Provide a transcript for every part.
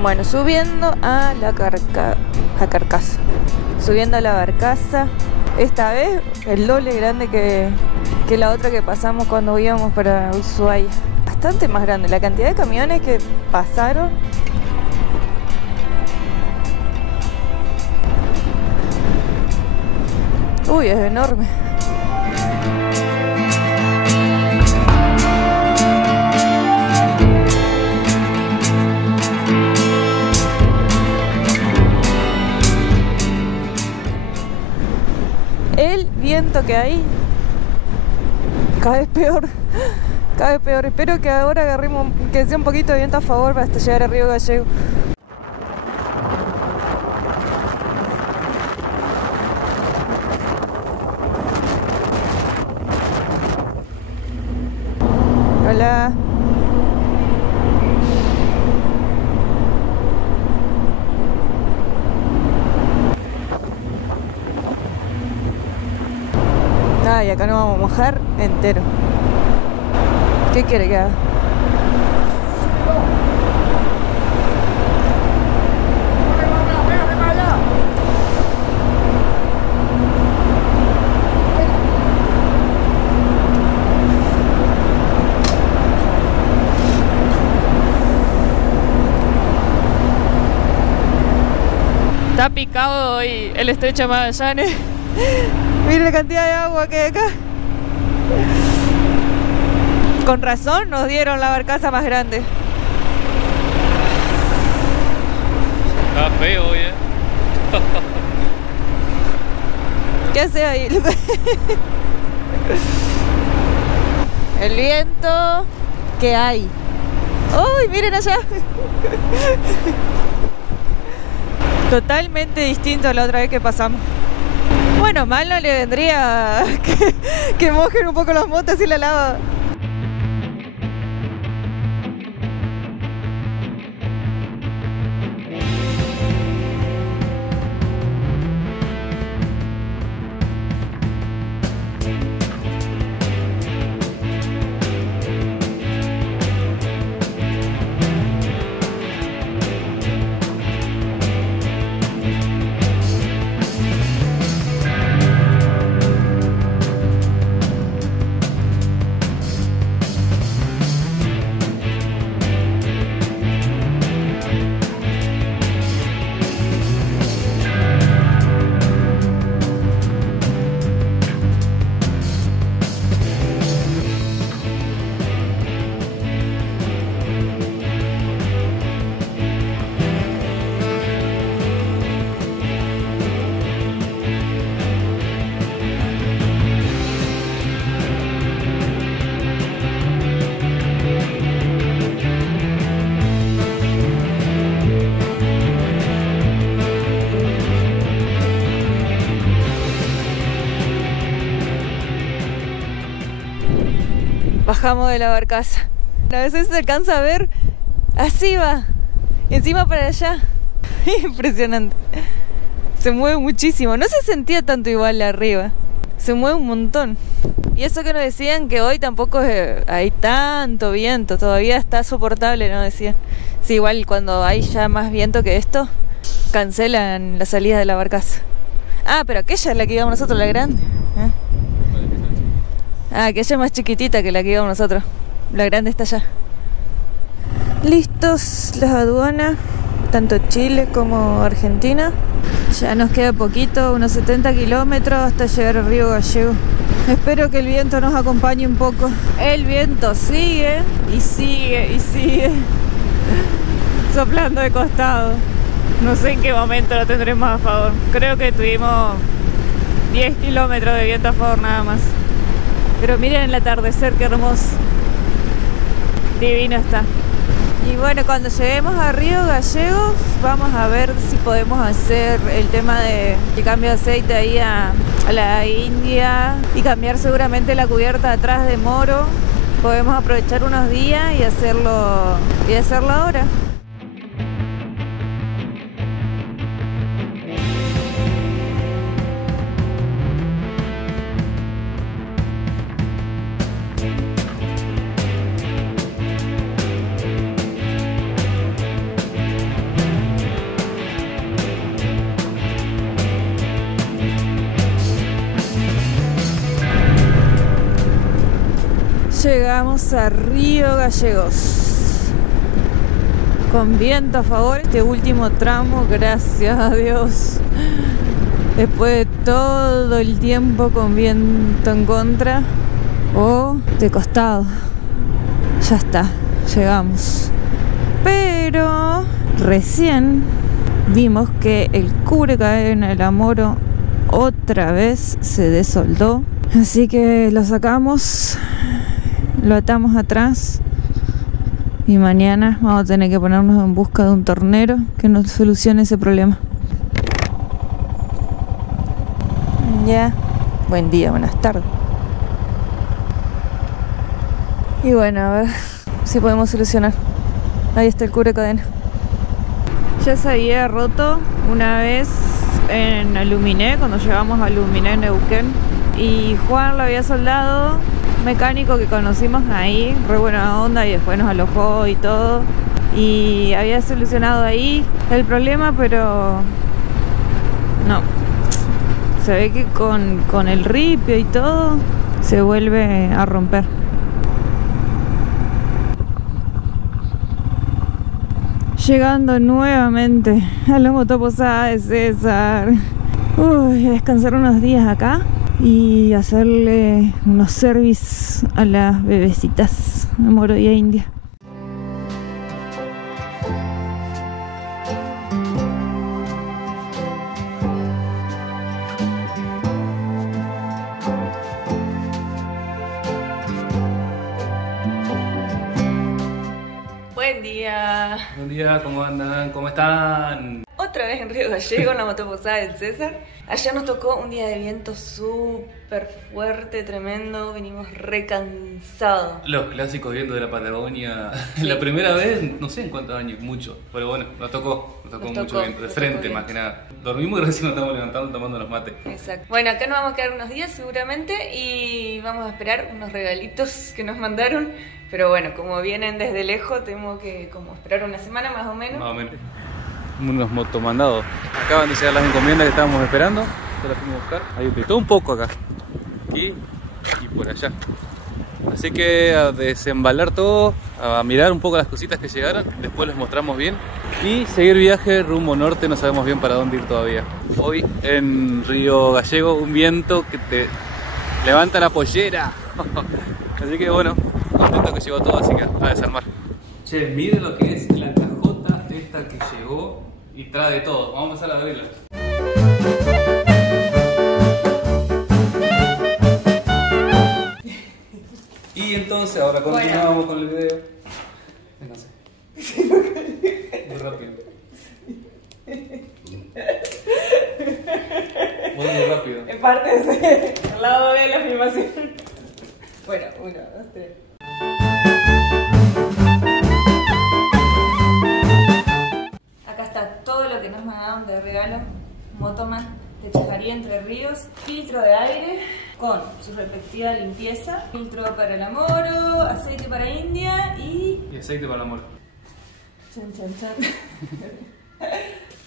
Bueno, subiendo a la carcasa. Subiendo a la barcaza. Esta vez el doble grande que la otra que pasamos cuando íbamos para Ushuaia. Bastante más grande. La cantidad de camiones que pasaron. Uy, es enorme. El viento que hay cada vez peor, cada vez peor. Espero que ahora agarremos, que sea un poquito de viento a favor para hasta llegar a Río Gallego. Hola. Y acá nos vamos a mojar entero. ¿Qué quiere que haga? Está picado hoy el estrecho de Magallanes. Miren la cantidad de agua que hay acá. Con razón nos dieron la barcaza más grande. Está feo hoy, ¿Qué hace ahí? El viento que hay. ¡Uy, miren allá! Totalmente distinto a la otra vez que pasamos. Bueno, mal no le vendría que mojen un poco las motos y la lava. Bajamos de la barcaza. A veces se alcanza a ver. Así va. Encima para allá. Impresionante. Se mueve muchísimo. No se sentía tanto igual arriba. Se mueve un montón. Y eso que nos decían que hoy tampoco hay tanto viento. Todavía está soportable, ¿no? Decían. Sí, igual cuando hay ya más viento que esto, cancelan la salida de la barcaza. Ah, pero aquella es la que íbamos nosotros, la grande. Ah, aquella es más chiquitita que la que íbamos nosotros. La grande está allá. Listos las aduanas, tanto Chile como Argentina. Ya nos queda poquito, unos 70 kilómetros hasta llegar a Río Gallego. Espero que el viento nos acompañe un poco. El viento sigue y sigue y sigue soplando de costado. No sé en qué momento lo tendremos a favor. Creo que tuvimos 10 kilómetros de viento a favor nada más. Pero miren el atardecer, qué hermoso. Divino está. Y bueno, cuando lleguemos a Río Gallegos vamos a ver si podemos hacer el tema de cambio de aceite ahí a la India y cambiar seguramente la cubierta atrás de Moro. Podemos aprovechar unos días y hacerlo ahora. Llegamos a Río Gallegos con viento a favor. Este último tramo, gracias a Dios, después de todo el tiempo con viento en contra o de costado. Ya está, llegamos. Pero recién vimos que el cubrecadena del Amoro otra vez se desoldó, así que lo sacamos, lo atamos atrás y mañana vamos a tener que ponernos en busca de un tornero que nos solucione ese problema. Ya, buen día, buenas tardes. Y bueno, a ver si podemos solucionar. Ahí está el cubrecadena. Ya se había roto una vez en Aluminé, cuando llegamos a Aluminé, Neuquén, y Juan lo había soldado, mecánico que conocimos ahí, re buena onda, y después nos alojó y todo, y había solucionado ahí el problema, pero no, se ve que con el ripio y todo se vuelve a romper. Llegando nuevamente a la motoposada de César. Uy, a descansar unos días acá y hacerle unos service a las bebecitas Amoro y a India. Buen día. Buen día, ¿cómo andan? ¿Cómo están? Otra vez en Río Gallegos, en la motoposada del César. Ayer nos tocó un día de viento súper fuerte, tremendo. Venimos re cansados. Los clásicos vientos de la Patagonia. La primera vez, no sé en cuántos años, mucho. Pero bueno, nos tocó mucho viento, de frente más que nada. Dormimos y recién nos estamos levantando tomando los mates. Exacto. Bueno, acá nos vamos a quedar unos días seguramente y vamos a esperar unos regalitos que nos mandaron. Pero bueno, como vienen desde lejos, tenemos que como esperar una semana más o menos. Más o menos. Unos motomandados. Acaban de llegar las encomiendas que estábamos esperando. Ya las fuimos a buscar. Hay de todo un poco acá. Aquí y por allá. Así que a desembalar todo, a mirar un poco las cositas que llegaron. Después les mostramos bien. Y seguir viaje rumbo norte, no sabemos bien para dónde ir todavía. Hoy en Río Gallego, un viento que te levanta la pollera. Así que bueno, contento que llegó todo, así que a desarmar. Che, miren lo que es la cajota esta que llegó y trae de todo. Vamos a empezar a abrirla. Y entonces ahora continuamos con el video. No sé. Muy rápido. Muy rápido. En parte de al lado de la filmación. Bueno, 1, 2, 3. Acá está todo lo que nos mandaron de regalo. Motoman de Chajarí, Entre Ríos. Filtro de aire con su respectiva limpieza. Filtro para el Amoro, aceite para India y aceite para el Amoro. Chan, chan, chan.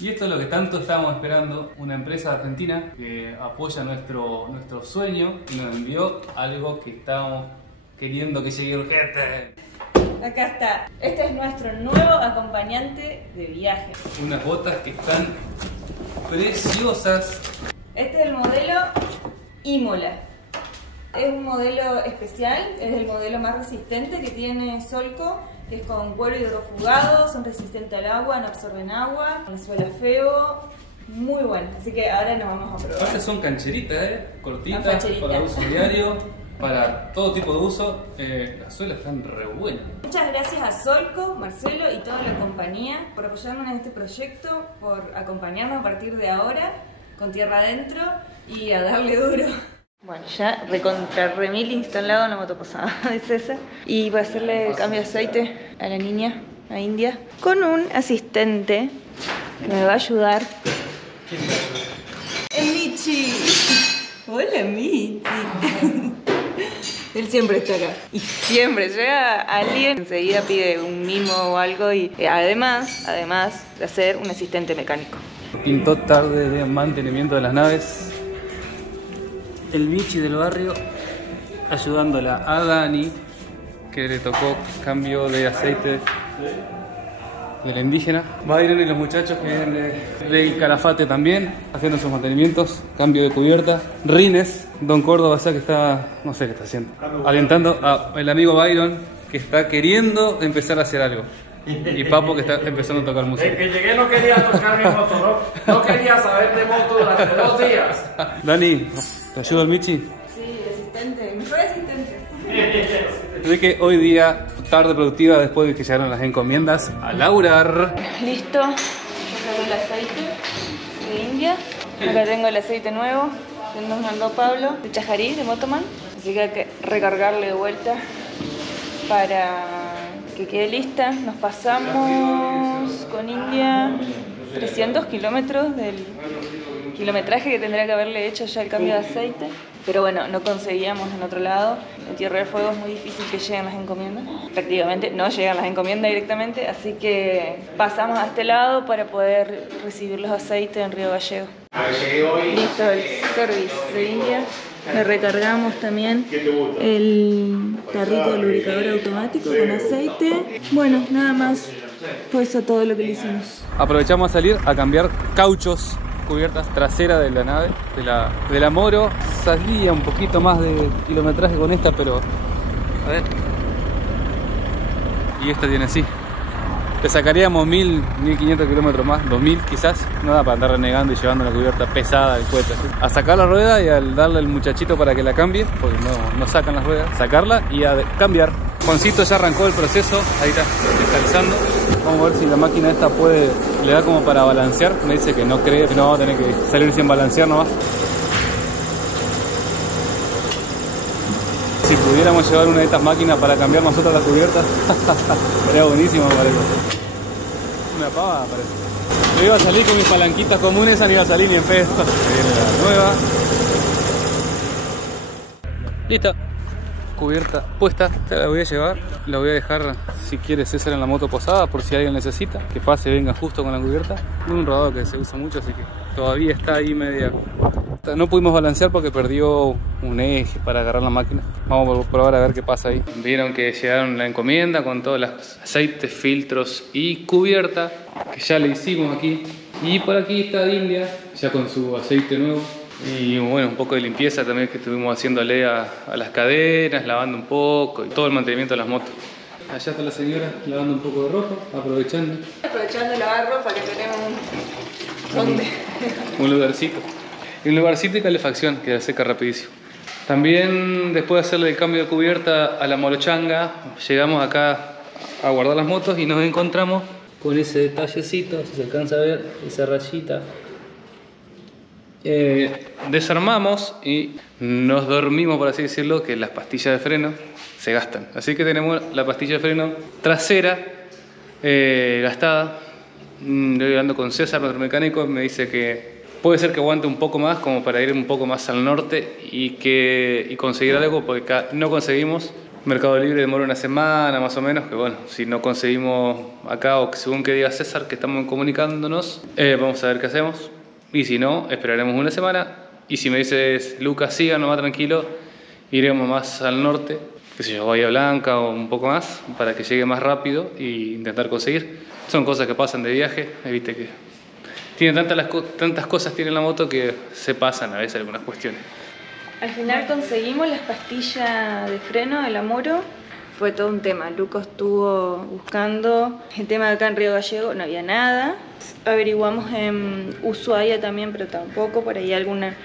Y esto es lo que tanto estábamos esperando, una empresa argentina que apoya nuestro sueño y nos envió algo que estábamos queriendo que llegue urgente. Acá está, este es nuestro nuevo acompañante de viaje. Unas botas que están preciosas. Este es el modelo Imola. Es un modelo especial, es el modelo más resistente que tiene Solco, que es con cuero hidrofugado, son resistentes al agua, no absorben agua, no suela feo, muy bueno. Así que ahora nos vamos a probar. Aparte son cancheritas, cortitas, para uso diario, para todo tipo de uso. Las suelas están re buenas. Muchas gracias a Solco, Marcelo y toda la compañía por apoyarnos en este proyecto, por acompañarnos a partir de ahora con tierra adentro y a darle duro. Bueno, ya recontra remil instalado en la motoposada de César y voy a hacerle el cambio de aceite a la niña, a India, con un asistente que me va a ayudar. ¡El Michi! ¡Hola, Michi! Él siempre está acá. Y siempre llega alguien, enseguida pide un mimo o algo y además de ser un asistente mecánico. Pintó tarde de mantenimiento de las naves. El Michi del barrio ayudándola a Dani que le tocó cambio de aceite de la indígena. Byron y los muchachos que vienen del Calafate también, haciendo sus mantenimientos, cambio de cubierta. Rines, Don Córdoba, o sea que está, no sé qué está haciendo, alentando al amigo Byron, que está queriendo empezar a hacer algo. Y Papo, que está empezando a tocar música. Desde que llegué no quería tocar mi moto, no quería saber de moto durante 2 días. Dani, ¿te ayuda el Michi? Sí, asistente, mi fue asistente. Así que hoy día, tarde productiva, después de que llegaron las encomiendas, a laburar. Listo, ya salió el aceite de India. Acá tengo el aceite nuevo que nos mandó Pablo de Chajarí, de Motoman. Así que hay que recargarle de vuelta para que quede lista. Nos pasamos con India 300 kilómetros del kilometraje que tendría que haberle hecho ya el cambio de aceite. Pero bueno, no conseguíamos en otro lado. En Tierra del Fuego es muy difícil que lleguen las encomiendas. Prácticamente no llegan las encomiendas directamente, así que pasamos a este lado para poder recibir los aceites en Río Gallego. Listo el service de India. Le recargamos también el tarrito de lubricador automático con aceite. Bueno, nada más. Fue eso todo lo que le hicimos. Aprovechamos a salir a cambiar cauchos, cubiertas trasera de la nave, de la Moro. Salía un poquito más de kilometraje con esta, pero a ver. Y esta tiene así. Le sacaríamos 1000, 1500 kilómetros más, 2000 quizás. No da para andar renegando y llevando la cubierta pesada del cohete. A sacar la rueda y al darle al muchachito para que la cambie, porque no sacan las ruedas, sacarla y a cambiar. Juancito ya arrancó el proceso, ahí está, descansando. Vamos a ver si la máquina esta le da como para balancear. Me dice que no cree, que no vamos a tener que salir sin balancear nomás. Si pudiéramos llevar una de estas máquinas para cambiar nosotros la cubierta, sería buenísimo, me parece. Una pava, parece. Yo iba a salir con mis palanquitas comunes, esa no iba a salir ni en pedo. Ahí viene la nueva. Listo. Cubierta puesta, te la voy a llevar, la voy a dejar si quiere César en la moto posada por si alguien necesita, que pase, venga justo con la cubierta. Es un rodado que se usa mucho, así que todavía está ahí media. No pudimos balancear porque perdió un eje para agarrar la máquina. Vamos a probar a ver qué pasa ahí. Vieron que llegaron la encomienda con todos los aceites, filtros y cubierta, que ya le hicimos aquí. Y por aquí está India, ya con su aceite nuevo. Y bueno, un poco de limpieza también que estuvimos haciéndole a las cadenas, lavando un poco y todo el mantenimiento de las motos. Allá está la señora lavando un poco de ropa, aprovechando. Aprovechando de lavar ropa que tenemos un lugarcito. Y un lugarcito y calefacción que seca rapidísimo. También después de hacerle el cambio de cubierta a la morochanga, llegamos acá a guardar las motos y nos encontramos con ese detallecito, si se alcanza a ver, esa rayita. Desarmamos y nos dormimos, por así decirlo, que las pastillas de freno se gastan. Así que tenemos la pastilla de freno trasera gastada. Yo hablando con César, nuestro mecánico, me dice que puede ser que aguante un poco más, como para ir un poco más al norte y conseguir algo, porque acá no conseguimos. Mercado Libre demora una semana más o menos, que bueno, si no conseguimos acá o según que diga César que estamos comunicándonos, vamos a ver qué hacemos. Y si no, esperaremos una semana. Y si me dices, Lucas, siga nomás tranquilo, iremos más al norte, qué sé yo, Bahía Blanca o un poco más, para que llegue más rápido e intentar conseguir. Son cosas que pasan de viaje, viste que tiene tantas cosas tiene la moto que se pasan a veces algunas cuestiones. Al final conseguimos las pastillas de freno de la Moro. Fue todo un tema. Lucas estuvo buscando el tema de acá en Río Gallego, no había nada. Averiguamos en Ushuaia también, pero tampoco. Por ahí alguien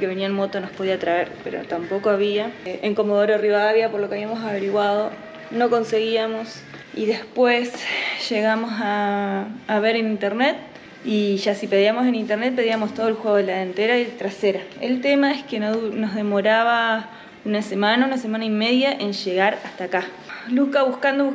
que venía en moto nos podía traer, pero tampoco había. En Comodoro Rivadavia, por lo que habíamos averiguado, no conseguíamos. Y después llegamos a ver en internet. Y ya si pedíamos en internet, pedíamos todo el juego de la delantera y trasera. El tema es que nos demoraba una semana y media en llegar hasta acá. Luca buscando,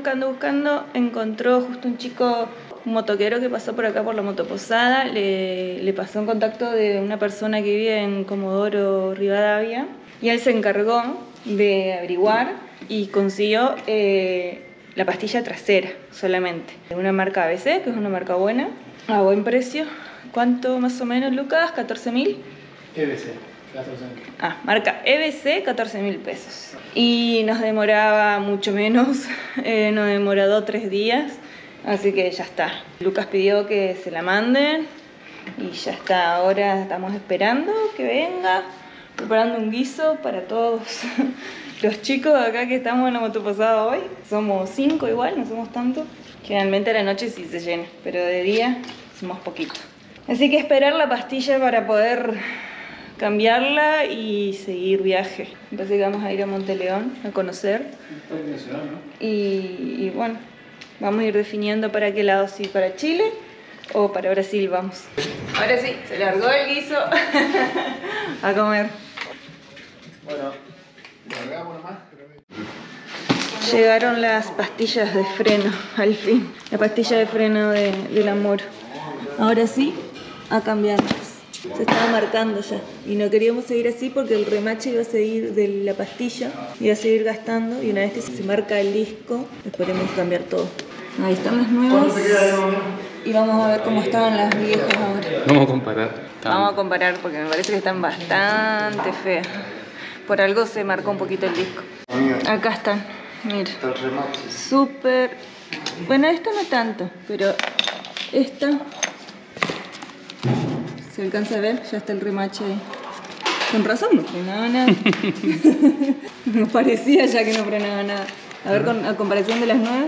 encontró justo un chico, un motoquero que pasó por acá por la motoposada, le pasó un contacto de una persona que vive en Comodoro Rivadavia y él se encargó de averiguar y consiguió la pastilla trasera solamente, de una marca ABC, que es una marca buena, a buen precio. ¿Cuánto más o menos, Lucas? ¿14.000? EBC. Marca EBC, 14.000 pesos. Y nos demoraba mucho menos, nos demoró 2 o 3 días, así que ya está. Lucas pidió que se la manden y ya está. Ahora estamos esperando que venga, preparando un guiso para todos los chicos acá que estamos en la motopasada hoy. Somos 5 igual, no somos tantos. Generalmente a la noche sí se llena, pero de día somos poquitos. Así que esperar la pastilla para poder cambiarla y seguir viaje. Entonces vamos a ir a Monteleón a conocer. Y bueno, vamos a ir definiendo para qué lado, si para Chile o para Brasil vamos. Ahora sí, se largó el guiso a comer. Bueno, largamos nomás. Llegaron las pastillas de freno, al fin. La pastilla de freno del amor. Ahora sí, a cambiarlas. Se estaba marcando ya. Y no queríamos seguir así porque el remache iba a seguir de la pastilla. Iba a seguir gastando. Y una vez que se marca el disco, después tenemos que cambiar todo. Ahí están las nuevas. Y vamos a ver cómo estaban las viejas ahora. Vamos a comparar. Vamos a comparar porque me parece que están bastante feas. Por algo se marcó un poquito el disco. Acá están. Mira, súper. Bueno, esta no tanto, pero esta se alcanza a ver, ya está el remache ahí. Con razón no frenaba nada. Me parecía ya que no frenaba nada. A ver, a comparación de las nuevas,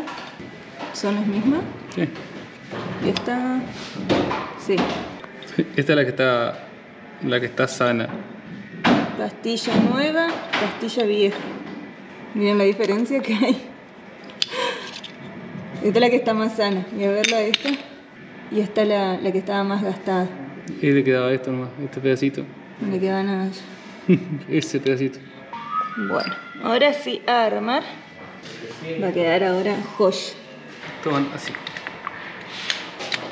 ¿son las mismas? Sí. Y esta, sí. Esta es la que está sana. Pastilla nueva, pastilla vieja. Miren la diferencia que hay. Esta es la que está más sana. Y a ver la de esta. Y esta es la que estaba más gastada. Y le quedaba esto nomás, este pedacito. No le quedaba nada. Ese pedacito. Bueno, ahora sí a armar. Va a quedar ahora joya. Toman así.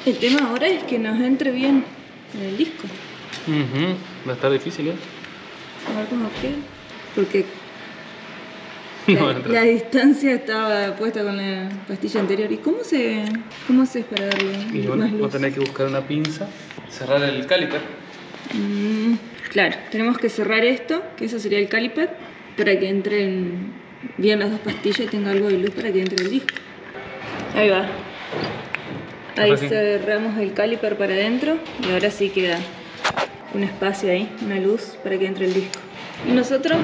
El tema ahora es que nos entre bien en el disco. Va a estar difícil, ¿eh? A ver cómo queda. Porque la distancia estaba puesta con la pastilla anterior. ¿Y cómo se es para darle Y más bueno, luz? vamos a tener que buscar una pinza, cerrar el caliper. Claro, tenemos que cerrar esto, que eso sería el caliper, para que entren bien las dos pastillas y tenga algo de luz para que entre el disco. Ahí va. Ahí cerramos el caliper para adentro y ahora sí queda un espacio ahí, una luz para que entre el disco. Y nosotros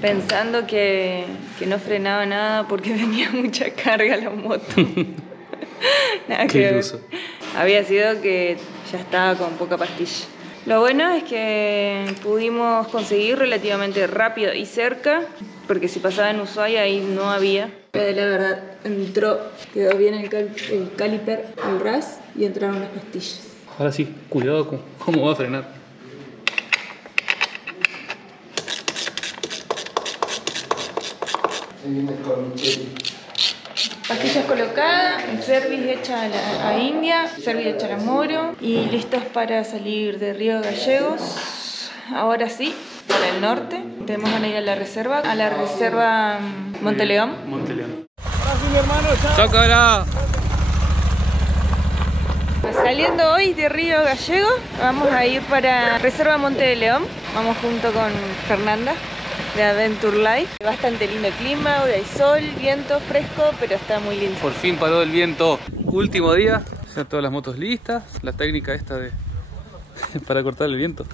pensando que no frenaba nada porque tenía mucha carga la moto. Nada que ver. Había sido que ya estaba con poca pastilla. Lo bueno es que pudimos conseguir relativamente rápido y cerca, porque si pasaba en Ushuaia ahí no había. Pero la verdad entró, quedó bien el caliper, el RAS y entraron las pastillas. Ahora sí, cuidado con cómo va a frenar. Pastillas colocadas, el service hecha a India, service hecha a Moro y listos para salir de Río Gallegos. Ahora sí, para el norte. Tenemos que ir a la reserva Monteleón. ¡Chao, cabra! Saliendo hoy de Río Gallegos, vamos a ir para Reserva Monte de León. Vamos junto con Fernanda de Adventure Life. Bastante lindo clima, hay sol, viento fresco, pero está muy lindo. Por fin paró el viento. Último día, ya todas las motos listas. La técnica esta de para cortar el viento.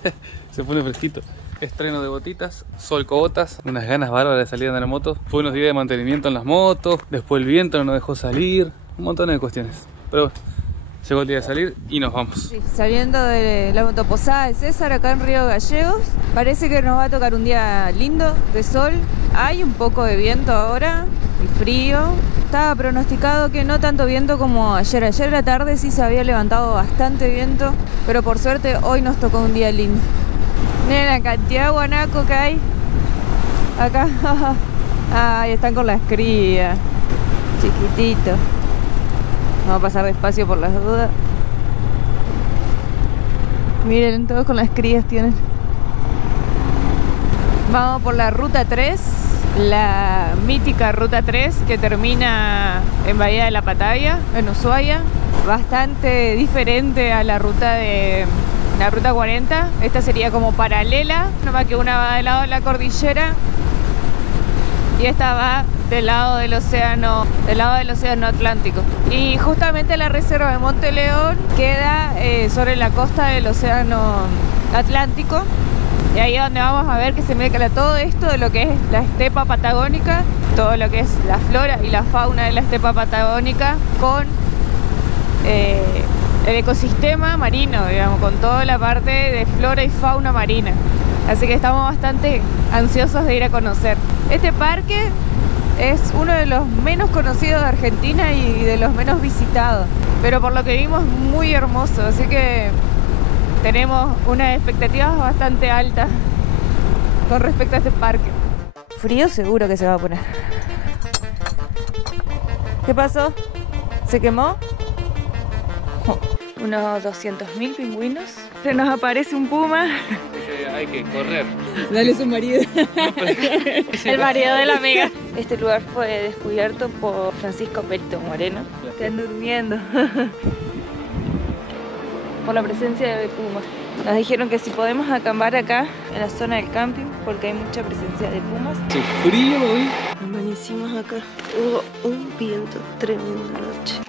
Se pone fresquito. Estreno de botitas, solcobotas, unas ganas bárbaras de salir de la moto. Fue unos días de mantenimiento en las motos, después el viento no nos dejó salir, un montón de cuestiones. Pero bueno, llegó el día de salir y nos vamos. Sí, saliendo de la motoposada de César acá en Río Gallegos, parece que nos va a tocar un día lindo, de sol. Hay un poco de viento ahora y frío. Estaba pronosticado que no tanto viento como ayer. Ayer a la tarde sí se había levantado bastante viento, pero por suerte hoy nos tocó un día lindo. Miren la cantidad de guanaco que hay acá. Ay, están con las crías, chiquititos. Vamos a pasar despacio por las dudas. Miren, todos con las crías tienen. Vamos por la ruta 3, la mítica ruta 3 que termina en Bahía de la Patavia, en Ushuaia. Bastante diferente a la ruta de la ruta 40. Esta sería como paralela, nomás que una va del lado de la cordillera y esta va del lado del océano Atlántico. Y justamente la reserva de Monte León queda sobre la costa del océano Atlántico. Y ahí es donde vamos a ver que se mezcla todo esto de lo que es la estepa patagónica, todo lo que es la flora y la fauna de la estepa patagónica con el ecosistema marino, digamos, con toda la parte de flora y fauna marina. Así que estamos bastante ansiosos de ir a conocer. Este parque es uno de los menos conocidos de Argentina y de los menos visitados, pero por lo que vimos muy hermoso, así que tenemos unas expectativas bastante altas con respecto a este parque. Frío seguro que se va a poner. ¿Qué pasó? ¿Se quemó? Oh, unos 200.000 pingüinos. Se nos aparece un puma. Hay que correr. Dale su marido. El marido de la amiga. Este lugar fue descubierto por Francisco Perito Moreno. Están durmiendo. Por la presencia de pumas. Nos dijeron que si podemos acampar acá en la zona del camping porque hay mucha presencia de pumas. Hace frío hoy. Amanecimos acá. Hubo un viento tremendo anoche.